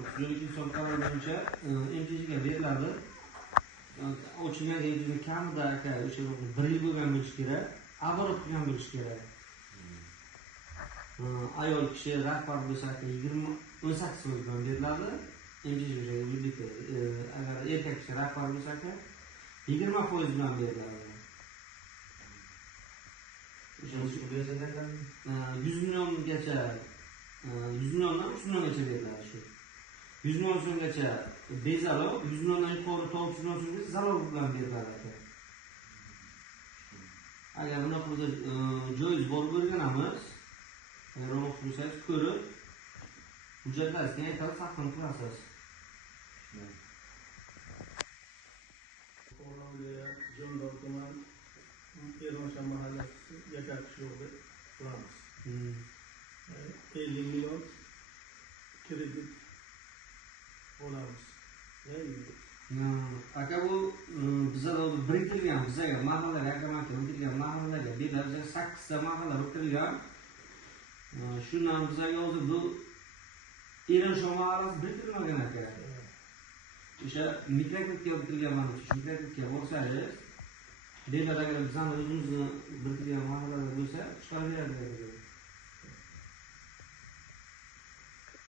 Usullik inson qarori bo'yicha MTJga beriladi. Ochilgan MTJ kamida o'sha 1 yil bo'lgan bo'lishi kerak, aborot qilgan bo'lishi kerak. Ayol kishi rahbar bo'lsa 18% bilan beriladi. MTJga yillikda agar erkak kishi rahbar bo'lsa 20% bilan beriladi. 100 milliongacha 100 milliondan 3 milliongacha beriladi shu. 100 million so'mgacha bezalov, 100 milliondan yuqori 900 million so'mgacha zalov bilan beriladi. Agar bunaqa bo'lsa joyiz borib o'rganamiz. Agar uni o'qisangiz ko'rib, hujjatlaringizni aytib taqdim qilasiz. Jondor tuman Eronshan mahallasi yashatish yo'li qilamiz. 50 million kredit olamiz. Aka bu bizada biriktirilgan, bizaga mahallaga, akamanka biriktirilgan mahallaga beriladi. 8 ta mahalla biriktirilgan. Shundan bizaga hozir bu Eronshan mahallasi biriktirilmagan aka. O'sha mikrokreditga biriktirilgan mana shu mikrokreditga borsangiz, deyiladi agar bizani o'zimizni biriktirilgan mahallalar bo'lsa, chiqarib beradi.